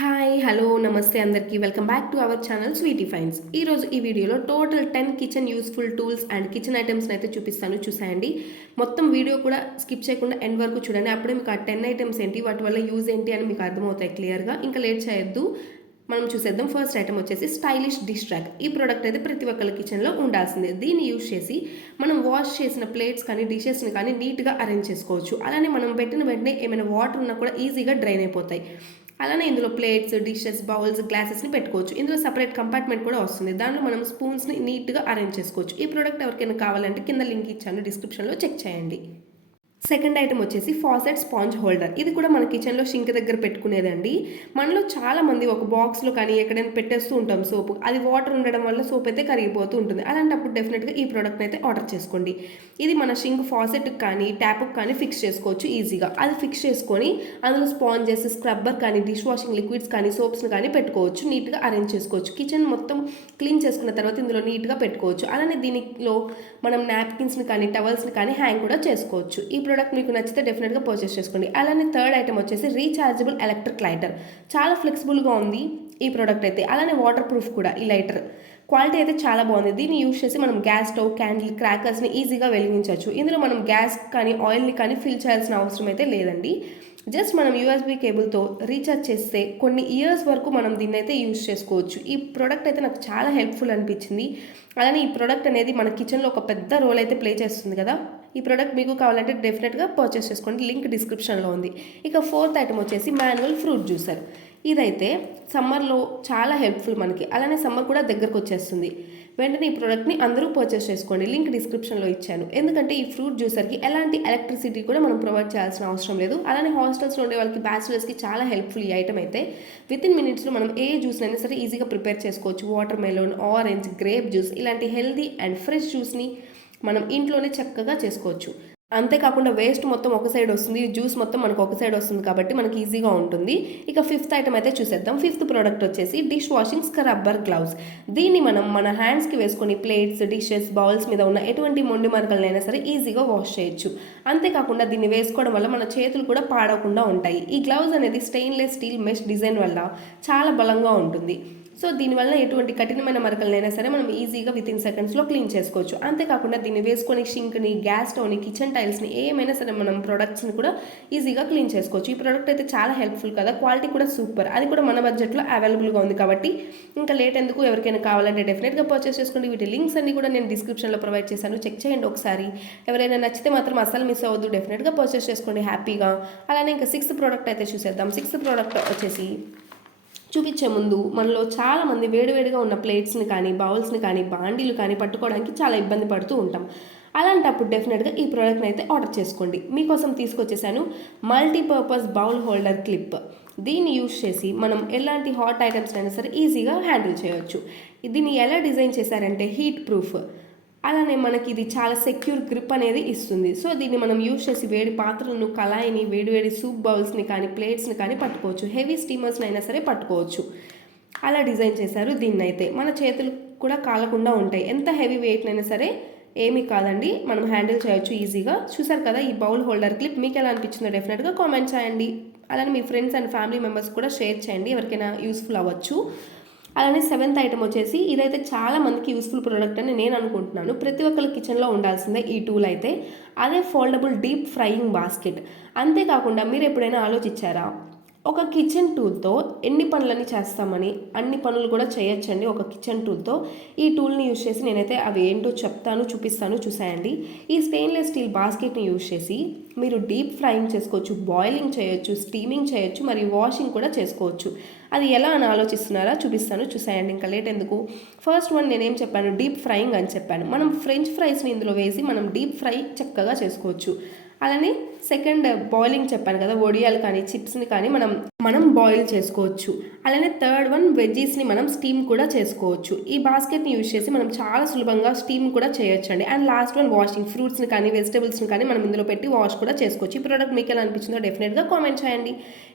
Hi hello నమస్తే అందరికీ welcome back to our channel Sweety ఫైన్స్. ఈరోజు ఈ వీడియోలో total 10 kitchen useful tools and kitchen ఐటమ్స్ని అయితే చూసేయండి. మొత్తం వీడియో కూడా స్కిప్ చేయకుండా ఎండ్ వరకు చూడండి. అప్పుడే మీకు ఆ 10 ఐటమ్స్ ఏంటి, వాటి వల్ల యూజ్ ఏంటి అని మీకు అర్థమవుతాయి క్లియర్గా. ఇంకా లేట్ చేయొద్దు, మనం చూసేద్దాం. ఫస్ట్ ఐటమ్ వచ్చేసి స్టైలిష్ డిష్ ట్రాక్. ఈ ప్రోడక్ట్ అయితే ప్రతి ఒక్కరి కిచెన్లో ఉండాల్సిందే. దీన్ని యూజ్ చేసి మనం వాష్ చేసిన ప్లేట్స్ కానీ డిషెస్ని కానీ నీట్గా అరేంజ్ చేసుకోవచ్చు. అలానే మనం పెట్టిన వెంటనే ఏమైనా వాటర్ ఉన్నా కూడా ఈజీగా డ్రైన్ అయిపోతాయి. అలానే ఇందులో ప్లేట్స్, డిషెస్, బౌల్స్, గ్లాసెస్ని పెట్టుకోవచ్చు. ఇందులో సపరేట్ కంపార్ట్మెంట్ కూడా వస్తుంది. దాంట్లో మనం స్పూన్స్ని నీట్గా అరేంజ్ చేసుకోవచ్చు. ఈ ప్రోడక్ట్ ఎవరికైనా కావాలంటే కింద లింక్ ఇచ్చాను, డిస్క్రిప్షన్లో చెక్ చేయండి. సెకండ్ ఐటమ్ వచ్చేసి ఫాసెట్ స్పాంజ్ హోల్డర్. ఇది కూడా మన కిచెన్లో షింక్ దగ్గర పెట్టుకునేదండి. మనలో చాలా మంది ఒక బాక్స్లో కానీ ఎక్కడైనా పెట్టేస్తూ ఉంటాం సోపు. అది వాటర్ ఉండడం వల్ల సోప్ అయితే కరిగిపోతూ ఉంటుంది. అలాంటప్పుడు డెఫినెట్గా ఈ ప్రోడక్ట్ని అయితే ఆర్డర్ చేసుకోండి. ఇది మన షింక్ ఫాసెట్కి కానీ ట్యాప్కి కానీ ఫిక్స్ చేసుకోవచ్చు ఈజీగా. అది ఫిక్స్ చేసుకొని అందులో స్పాంజెస్, స్క్రబ్బర్ కానీ, డిష్ వాషింగ్ లిక్విడ్స్ కానీ, సోప్స్ని కానీ పెట్టుకోవచ్చు. నీట్గా అరేంజ్ చేసుకోవచ్చు. కిచెన్ మొత్తం క్లీన్ చేసుకున్న తర్వాత ఇందులో నీట్గా పెట్టుకోవచ్చు. అలానే దీనిలో మనం నాప్కిన్స్ని కానీ, టవల్స్ని కానీ హ్యాంగ్ కూడా చేసుకోవచ్చు. ఈ ప్రోడక్ట్ మీకు నచ్చితే డెఫినెట్గా పర్చేస్ చేసుకోండి. అలానే థర్డ్ ఐటమ్ వచ్చేసి రీఛార్జబుల్ ఎలక్ట్రిక్ లైటర్. చాలా ఫ్లెక్సిబుల్గా ఉంది ఈ ప్రోడక్ట్ అయితే. అలానే వాటర్ ప్రూఫ్ కూడా ఈ లైటర్. క్వాలిటీ అయితే చాలా బాగుంది. దీన్ని యూజ్ చేసి మనం గ్యాస్ స్టవ్, క్యాండిల్, క్రాకర్స్ని ఈజీగా వెలిగించవచ్చు. ఇందులో మనం గ్యాస్ కానీ ఆయిల్ని కానీ ఫిల్ చేయాల్సిన అవసరం అయితే లేదండి. జస్ట్ మనం యూఎస్బీ కేబుల్తో రీఛార్జ్ చేస్తే కొన్ని ఇయర్స్ వరకు మనం దీన్ని అయితే యూజ్ చేసుకోవచ్చు. ఈ ప్రోడక్ట్ అయితే నాకు చాలా హెల్ప్ఫుల్ అనిపించింది. అలానే ఈ ప్రోడక్ట్ అనేది మన కిచెన్లో ఒక పెద్ద రోల్ అయితే ప్లే చేస్తుంది కదా. ఈ ప్రోడక్ట్ మీకు కావాలంటే డెఫినెట్గా పర్చేస్ చేసుకోండి, లింక్ డిస్క్రిప్షన్లో ఉంది. ఇక ఫోర్త్ ఐటమ్ వచ్చేసి మాన్యువల్ ఫ్రూట్ జ్యూసర్. ఇదైతే సమ్మర్లో చాలా హెల్ప్ఫుల్ మనకి. అలానే సమ్మర్ కూడా దగ్గరకు వచ్చేస్తుంది. వెంటనే ఈ ప్రోడక్ట్ని అందరూ పర్చేస్ చేసుకోండి, లింక్ డిస్క్రిప్షన్లో ఇచ్చాను. ఎందుకంటే ఈ ఫ్రూట్ జ్యూసర్కి ఎలాంటి ఎలక్ట్రిసిటీ కూడా మనం ప్రొవైడ్ చేయాల్సిన అవసరం లేదు. అలానే హాస్టల్స్లో ఉండే వాళ్ళకి, బ్యాచిలర్స్కి చాలా హెల్ప్ఫుల్ ఈ ఐటమ్ అయితే. వితిన్ మినిట్స్లో మనం ఏ జ్యూస్ని అయినా సరే ఈజీగా ప్రిపేర్ చేసుకోవచ్చు. Water melon, orange, grape juice ఇలాంటి హెల్దీ అండ్ ఫ్రెష్ జ్యూస్ని మనం ఇంట్లోనే చక్కగా చేసుకోవచ్చు. అంతేకాకుండా వేస్ట్ మొత్తం ఒక సైడ్ వస్తుంది, జ్యూస్ మొత్తం మనకు ఒక సైడ్ వస్తుంది కాబట్టి మనకి ఈజీగా ఉంటుంది. ఇక ఫిఫ్త్ ఐటమ్ అయితే చూసేద్దాం. ఫిఫ్త్ ప్రోడక్ట్ వచ్చేసి డిష్ వాషింగ్ స్క్రబ్బర్ గ్లౌస్. దీన్ని మనం మన హ్యాండ్స్కి వేసుకొని ప్లేట్స్, డిషెస్, బౌల్స్ మీద ఉన్న ఎటువంటి మొండి మరకలనైనా సరే ఈజీగా వాష్ చేయొచ్చు. అంతేకాకుండా దీన్ని వేసుకోవడం వల్ల మన చేతులు కూడా పాడకుండా ఉంటాయి. ఈ గ్లౌజ్ అనేది స్టెయిన్లెస్ స్టీల్ మెష్ డిజైన్ వల్ల చాలా బలంగా ఉంటుంది. సో దీనివల్ల ఎటువంటి కఠినమైన మరకలనైనా సరే మనం ఈజీగా వితిన్ సెకండ్స్లో క్లీన్ చేసుకోవచ్చు. అంతేకాకుండా దీన్ని వేసుకొని షింక్ని, గ్యాస్ స్టవ్ని, కిచెన్ టైల్స్ని ఏమైనా సరే మనం ప్రొడక్ట్స్ని కూడా ఈజీగా క్లీన్ చేసుకోవచ్చు. ఈ ప్రోడక్ట్ అయితే చాలా హెల్ప్ఫుల్ కదా. క్వాలిటీ కూడా సూపర్. అది కూడా మన బడ్జెట్లో అవైలబుల్గా ఉంది కాబట్టి ఇంకా లేట్ ఎందుకు, ఎవరికైనా కావాలంటే డెఫినెట్గా పర్చేస్ చేసుకోండి. వీటి లింక్స్ అన్ని కూడా నేను డిస్క్రిప్షన్లో ప్రొవైడ్ చేశాను, చెక్ చేయండి ఒకసారి. ఎవరైనా నచ్చితే మాత్రం అసలు మిస్ అవ్వద్దు, డెఫినెట్గా పర్చేస్ చేసుకోండి హ్యాపీగా. అలానే ఇంకా సిక్స్త్ ప్రోడక్ట్ అయితే చూసేద్దాం. సిక్స్త్ ప్రోడక్ట్ వచ్చేసి చూపించే ముందు మనలో చాలామంది వేడివేడిగా ఉన్న ప్లేట్స్ని కానీ, బౌల్స్ని కానీ, బాండీలు కానీ పట్టుకోవడానికి చాలా ఇబ్బంది పడుతూ ఉంటాం. అలాంటప్పుడు డెఫినెట్గా ఈ ప్రోడక్ట్ని అయితే ఆర్డర్ చేసుకోండి. మీకోసం తీసుకొచ్చేసాను మల్టీపర్పస్ బౌల్ హోల్డర్ క్లిప్. దీన్ని యూజ్ చేసి మనం ఎలాంటి హాట్ ఐటమ్స్ అయినా సరే ఈజీగా హ్యాండిల్ చేయవచ్చు. దీన్ని ఎలా డిజైన్ చేశారంటే హీట్ ప్రూఫ్, అలానే మనకి ఇది చాలా సెక్యూర్ గ్రిప్ అనేది ఇస్తుంది. సో దీన్ని మనం యూజ్ చేసి వేడి పాత్రలను, కళాయిని, వేడివేడి సూప్ బౌల్స్ని కానీ, ప్లేట్స్ని కానీ పట్టుకోవచ్చు. హెవీ స్టీమర్స్ని అయినా సరే పట్టుకోవచ్చు. అలా డిజైన్ చేశారు దీన్ని అయితే. మన చేతులు కూడా కాలకుండా ఉంటాయి. ఎంత హెవీ వెయిట్నైనా సరే ఏమీ కాదండి, మనం హ్యాండిల్ చేయొచ్చు ఈజీగా. చూసారు కదా ఈ బౌల్ హోల్డర్ క్లిప్. మీకు ఎలా అనిపించిందో డెఫినెట్గా కామెంట్ చేయండి. అలానే మీ ఫ్రెండ్స్ అండ్ ఫ్యామిలీ మెంబర్స్ కూడా షేర్ చేయండి, ఎవరికైనా యూస్ఫుల్ అవ్వచ్చు. అలానే సెవెంత్ ఐటమ్ వచ్చేసి ఇదైతే చాలా మందికి యూస్ఫుల్ ప్రోడక్ట్ అని నేను అనుకుంటున్నాను. ప్రతి ఒక్కరి కిచెన్లో ఉండాల్సిందే ఈ టూల్ అయితే. అదే ఫోల్డబుల్ డీప్ ఫ్రైయింగ్ బాస్కెట్. అంతేకాకుండా మీరు ఎప్పుడైనా ఆలోచించారా, ఒక కిచెన్ టూల్తో ఎన్ని పనులని చేస్తామని? అన్ని పనులు కూడా చేయొచ్చండి ఒక కిచెన్ టూల్తో. ఈ టూల్ని యూజ్ చేసి నేనైతే అవి ఏంటో చెప్తాను, చూపిస్తాను, చూసేయండి. ఈ స్టెయిన్లెస్ స్టీల్ బాస్కెట్ని యూజ్ చేసి మీరు డీప్ ఫ్రైయింగ్ చేసుకోవచ్చు, బాయిలింగ్ చేయొచ్చు, స్టీమింగ్ చేయొచ్చు, మరియు వాషింగ్ కూడా చేసుకోవచ్చు. అది ఎలా అని ఆలోచిస్తున్నారా? చూపిస్తాను, చూసేయండి. ఇంకా లేట్ ఎందుకు. ఫస్ట్ వన్ నేనేం చెప్పాను, డీప్ ఫ్రైయింగ్ అని చెప్పాను. మనం ఫ్రెంచ్ ఫ్రైస్ని ఇందులో వేసి మనం డీప్ ఫ్రై చక్కగా చేసుకోవచ్చు. అలానే సెకండ్ బాయిలింగ్ చెప్పాను కదా, వడియాలు కానీ, చిప్స్ని కానీ మనం బాయిల్ చేసుకోవచ్చు. అలానే థర్డ్ వన్ వెజ్జీస్ని మనం స్టీమ్ కూడా చేసుకోవచ్చు. ఈ బాస్కెట్ని యూజ్ చేసి మనం చాలా సులభంగా స్టీమ్ కూడా చేయొచ్చండి. అండ్ లాస్ట్ వన్ వాషింగ్, ఫ్రూట్స్ని కానీ, వెజిటబుల్స్ని కానీ మనం ఇందులో పెట్టి వాష్ కూడా చేసుకోవచ్చు. ఈ ప్రోడక్ట్ మీకు ఎలా అనిపించిందో డెఫినెట్గా కామెంట్ చేయండి.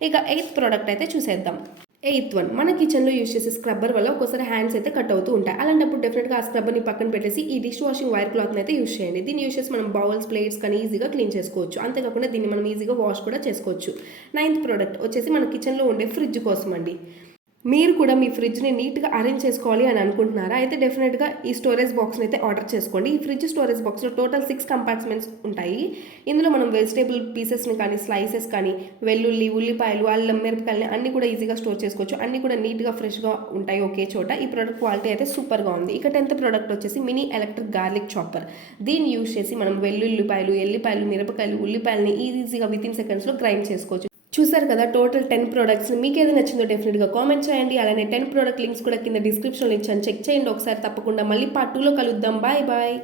ఇక ఎయిత్ ప్రోడక్ట్ అయితే చూసేద్దాం. ఎయిత్ వన్, మన కిచెన్లో యూస్ చేసే స్క్రబ్బర్ వల్ల ఒక్కోసారి హ్యాండ్స్ అయితే కట్ అవుతూ ఉంటాయి. అలాంటప్పుడు డెఫినెట్గా ఆ స్క్రబ్బర్ని పక్కన పెట్టేసి ఈ డిష్ వాషింగ్ వైర్ క్లాత్ని అయితే యూస్ చేయండి. దీన్ని యూస్ చేసి మనం బౌల్స్, ప్లేట్స్ కానీ ఈజీగా క్లీన్ చేసుకోవచ్చు. అంతేకాకుండా దీన్ని మనం ఈజీగా వాష్ కూడా చేసుకోవచ్చు. నైన్త్ ప్రోడక్ట్ వచ్చేసి మన కిచెన్లో ఉండే ఫ్రిడ్జ్ కోసం అండి. మీరు కూడా మీ ఫ్రిడ్జ్ని నీట్గా అరేంజ్ చేసుకోవాలి అని అనుకుంటున్నారా? అయితే డెఫినెట్గా ఈ స్టోరేజ్ బాక్స్ని అయితే ఆర్డర్ చేసుకోండి. ఈ ఫ్రిడ్జ్ స్టోరేజ్ బాక్స్లో టోటల్ 6 కంపార్ట్మెంట్స్ ఉంటాయి. ఇందులో మనం వెజిటేబుల్ పీసెస్ని కానీ, స్లైసెస్ కానీ, వెల్లుల్లి, ఉల్లిపాయలు, అల్లం, మిరపకాయలని అన్నీ కూడా ఈజీగా స్టోర్ చేసుకోవచ్చు. అన్నీ కూడా నీట్గా ఫ్రెష్గా ఉంటాయి ఒకే చోట. ఈ ప్రోడక్ట్ క్వాలిటీ అయితే సూపర్గా ఉంది. ఇక 10th ప్రోడక్ట్ వచ్చేసి మినీ ఎలక్ట్రిక్ గార్లిక్ చాపర్. దీన్ని యూస్ చేసి మనం వెల్లుల్లిపాయలు, ఎల్లిపాయలు, మిరపకాయలు, ఉల్లిపాయలని ఈజీగా వితిన్ సెకండ్స్లో గ్రైండ్ చేసుకోవచ్చు. చూసారు కదా టోటల్ 10 ప్రోడక్ట్స్. మీకు ఏది నచ్చిందో డెఫినెట్గా కామెంట్ చేయండి. అలానే 10 ప్రోడక్ట్ లింక్స్ కూడా కింద డిస్క్రిప్షన్లో ఇచ్చాను, చెక్ చేయండి ఒకసారి తప్పకుండా. మళ్ళీ పార్ట్ 2లో కలుద్దాం. Bye bye.